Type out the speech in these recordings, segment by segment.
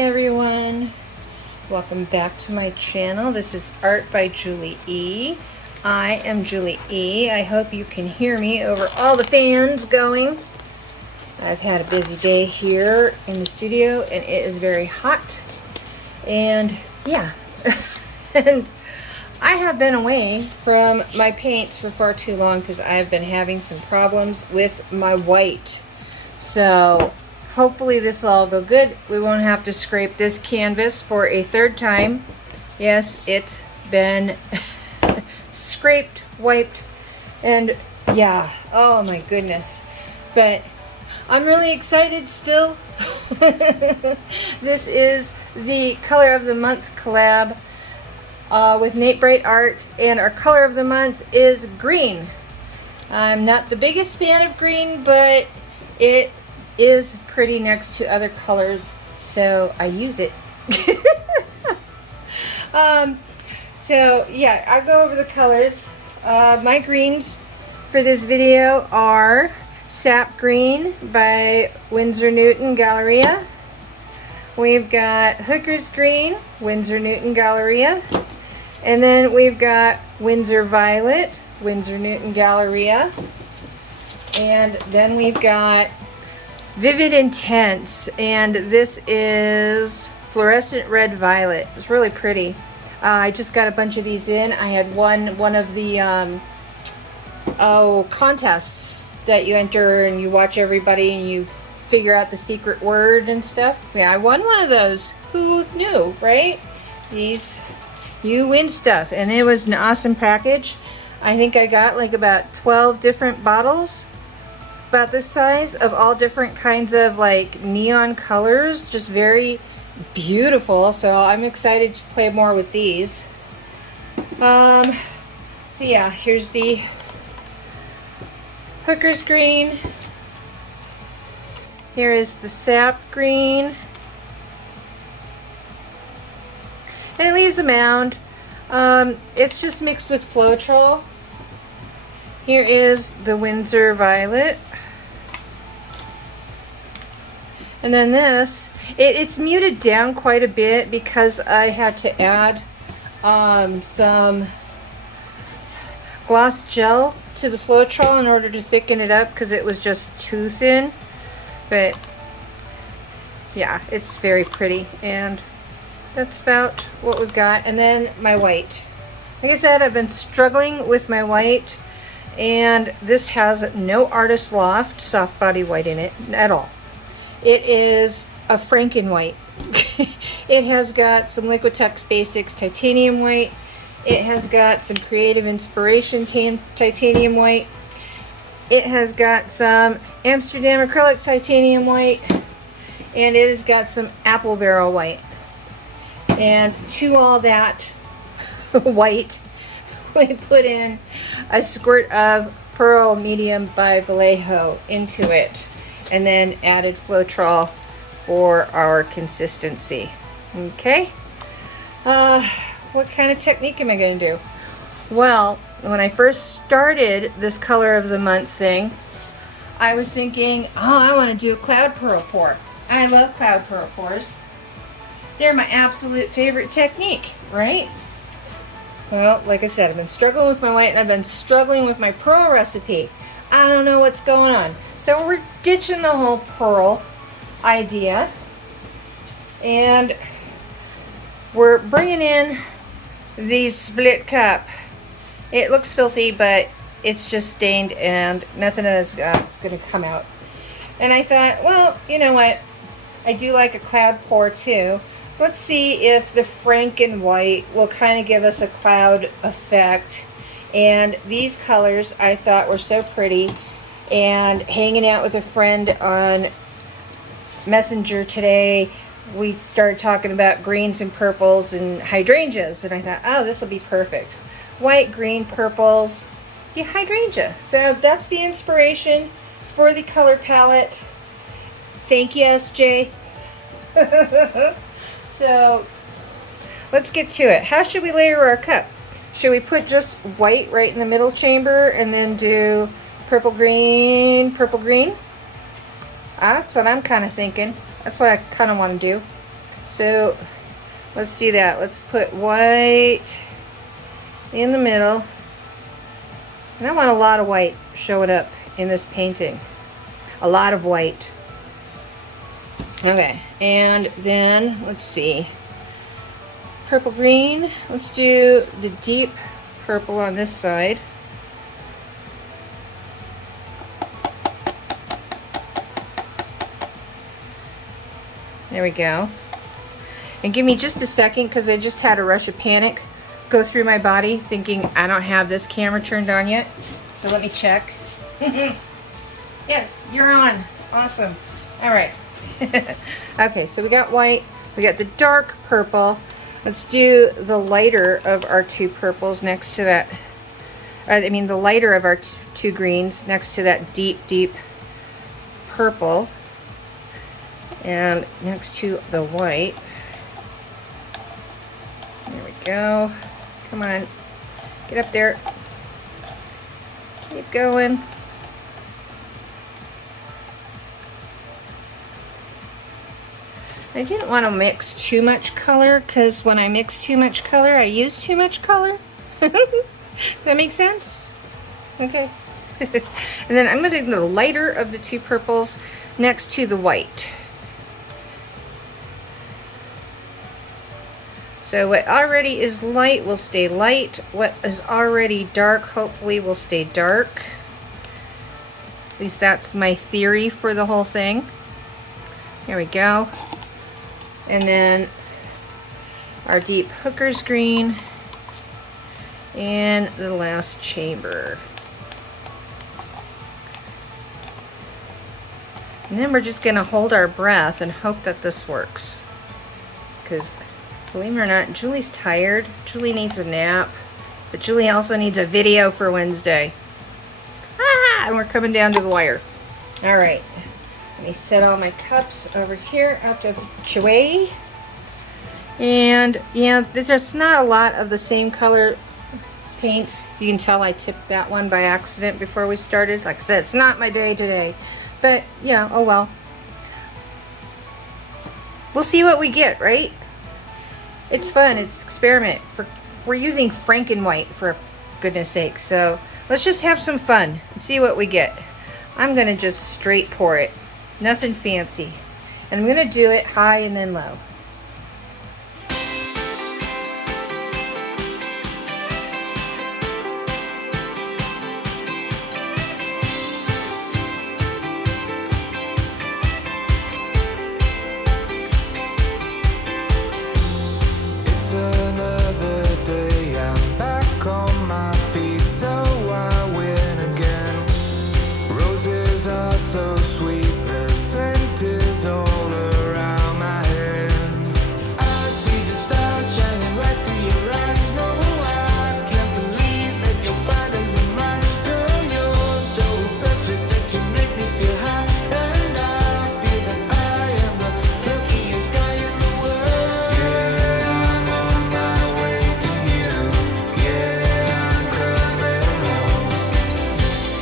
everyone, welcome back to my channel. This is Art by Julie E. I am Julie E. I hope you can hear me over all the fans going. I've had a busy day here in the studio and it is very hot, and yeah and I have been away from my paints for far too long because I've been having some problems with my white. So hopefully this will all go good. We won't have to scrape this canvas for a third time. Yes, it's been scraped, wiped, and yeah, oh my goodness. But I'm really excited still. This is the Color of the Month collab with Nate Bright Art, and our color of the month is green. I'm not the biggest fan of green, but it is pretty next to other colors, so I use it. So yeah, I'll go over the colors. My greens for this video are Sap Green by Winsor Newton Galleria. We've got Hooker's Green, Winsor Newton Galleria. And then we've got Windsor Violet, Winsor Newton Galleria. And then we've got Vivid Intense, and this is Fluorescent Red Violet. It's really pretty. I just got a bunch of these in. I had one of the contests that you enter and you watch everybody and you figure out the secret word and stuff. Yeah, I won one of those. Who knew, right? You win stuff, and it was an awesome package. I think I got like about 12 different bottles about this size of all different kinds of like neon colors, just very beautiful. So I'm excited to play more with these. So yeah, here's the Hooker's Green. Here is the Sap Green, and it leaves a mound. It's just mixed with Floetrol. Here is the Winsor Violet. And then this, it's muted down quite a bit because I had to add some gloss gel to the Floetrol in order to thicken it up because it was just too thin. But yeah, it's very pretty, and that's about what we've got. And then my white. Like I said, I've been struggling with my white, and this has no Artist Loft soft body white in it at all. It is a Franken white. It has got some Liquitex Basics titanium white. It has got some Creative Inspiration titanium white. It has got some Amsterdam acrylic titanium white, and it has got some apple barrel white. And to all that white, we put in a squirt of Pearl Medium by Vallejo into it, and then added Floetrol for our consistency. Okay. What kind of technique am I going to do? Well, when I first started this color of the month thing, I was thinking, oh, I want to do a cloud pearl pour. I love cloud pearl pours. They're my absolute favorite technique, right? Well, like I said, I've been struggling with my white, and I've been struggling with my pearl recipe. I don't know what's going on. So we're ditching the whole pearl idea, and we're bringing in the split cup. It looks filthy, but it's just stained and nothing is going to come out. And I thought, well, you know what? I do like a cloud pour too. So let's see if the Franken white will kind of give us a cloud effect. And these colors I thought were so pretty. And hanging out with a friend on Messenger today, we started talking about greens and purples and hydrangeas. And I thought, oh, this will be perfect. White, green, purples, yeah, hydrangea. So that's the inspiration for the color palette. Thank you, SJ. So let's get to it. How should we layer our cup? Should we put just white right in the middle chamber and then do purple, green, purple, green? That's what I'm kind of thinking. That's what I kind of want to do. So let's do that. Let's put white in the middle. And I want a lot of white showing up in this painting. A lot of white. Okay, and then let's see. Purple green. Let's do the deep purple on this side. There we go. And give me just a second because I just had a rush of panic go through my body thinking I don't have this camera turned on yet. So let me check. Yes, you're on. Awesome. All right. Okay, so we got white. We got the dark purple. Let's do the lighter of our two purples next to that. The lighter of our two greens next to that deep, deep purple. And next to the white. There we go. Come on. Get up there. Keep going. I didn't want to mix too much color because when I mix too much color, I use too much color. That makes sense? Okay. And then I'm going to do the lighter of the two purples next to the white. So what already is light will stay light. What is already dark hopefully will stay dark. At least that's my theory for the whole thing. There we go. And then our deep hooker's green in the last chamber. And then we're just going to hold our breath and hope that this works. Because believe it or not, Julie's tired. Julie needs a nap. But Julie also needs a video for Wednesday. Ah! And we're coming down to the wire. Alright. Let me set all my cups over here out of the way. And yeah, there's not a lot of the same color paints. You can tell I tipped that one by accident before we started. Like I said, it's not my day today. But yeah, oh well. We'll see what we get, right? It's fun, it's experiment. We're using Franken-white for goodness sake. So let's just have some fun and see what we get. I'm gonna just straight pour it. Nothing fancy. And I'm going to do it high and then low. It's another day, I'm back on my feet, so I win again. Roses are so sweet. Scent is all around my head. I see the stars shining right through your eyes. No, I can't believe that you're finally mine. Girl, you're so perfect that you make me feel high. And I feel that I am the luckiest guy in the world. Yeah, I'm on my way to you. Yeah, I'm coming home.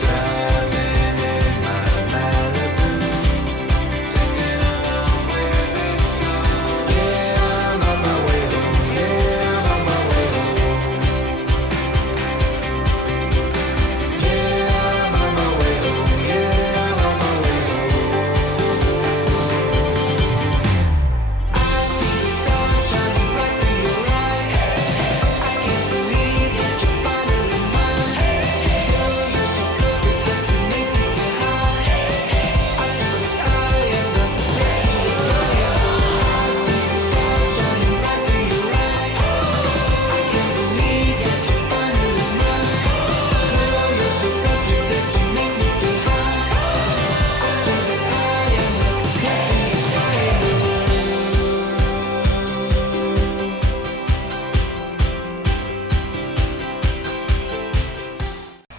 Driving in my Malibu.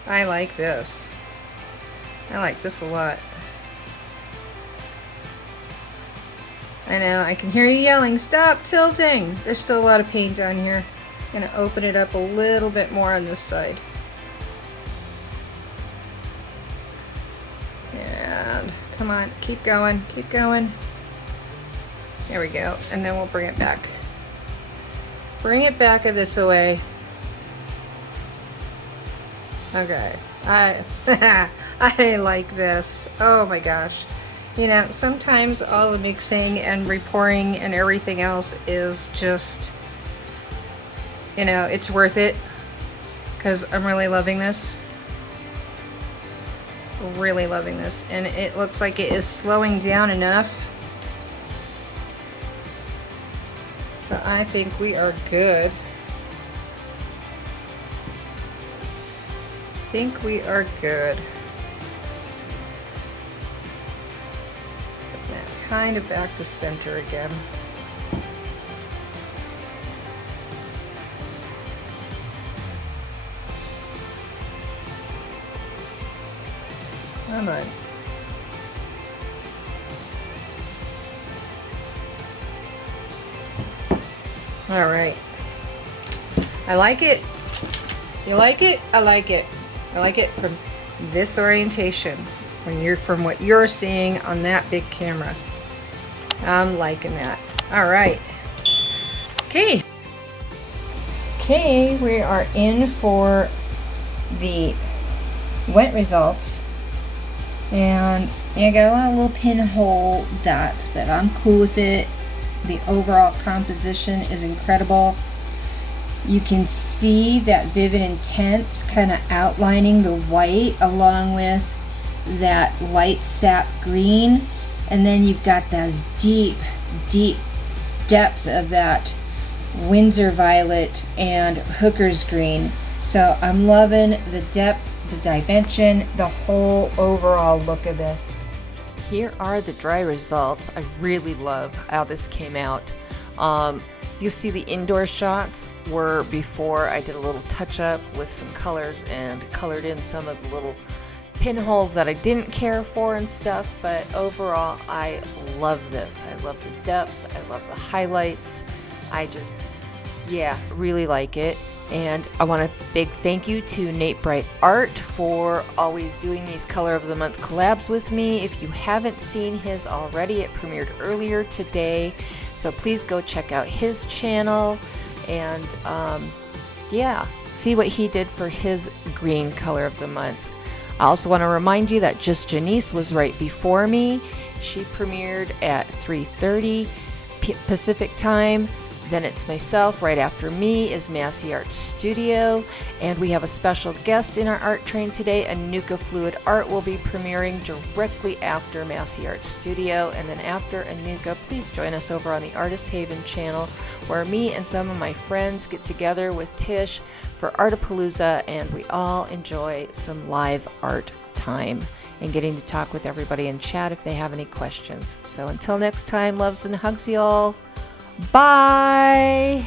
I like this. I like this a lot. I know, I can hear you yelling, stop tilting! There's still a lot of paint on here. I'm gonna open it up a little bit more on this side. And come on, keep going, keep going. There we go. And then we'll bring it back. Bring it back this way. Okay. I like this. Oh my gosh. You know, sometimes all the mixing and repouring and everything else is just, you know, it's worth it. Because I'm really loving this. Really loving this. And it looks like it is slowing down enough. So I think we are good. I think we are good. Put that kind of back to center again. Come on. All right. I like it. You like it? I like it. I like it from this orientation. From what you're seeing on that big camera. I'm liking that. All right. Okay. Okay, we are in for the wet results. And yeah, I got a lot of little pinhole dots, but I'm cool with it. The overall composition is incredible. You can see that Vivid Intense kind of outlining the white along with that light sap green, and then you've got this deep depth of that Windsor Violet and Hooker's Green. So I'm loving the depth, the dimension, the whole overall look of this. Here are the dry results. I really love how this came out. You see the indoor shots were before I did a little touch up with some colors and colored in some of the little pinholes that I didn't care for and stuff, but overall I love this. I love the depth, I love the highlights. I just, yeah, really like it. And I want a big thank you to Nate Bright Art for always doing these Color of the Month collabs with me. If you haven't seen his already, it premiered earlier today. So please go check out his channel and yeah, see what he did for his green Color of the Month. I also want to remind you that Just Janice was right before me. She premiered at 3:30 Pacific time. Then it's myself. Right after me is Massey Art Studio. And we have a special guest in our art train today. Anuka Fluid Art will be premiering directly after Massey Art Studio. And then after Anuka, please join us over on the Artist Haven channel, where me and some of my friends get together with Tish for ARTAPALOOZA, and we all enjoy some live art time and getting to talk with everybody and chat if they have any questions. So until next time, loves and hugs y'all. Bye!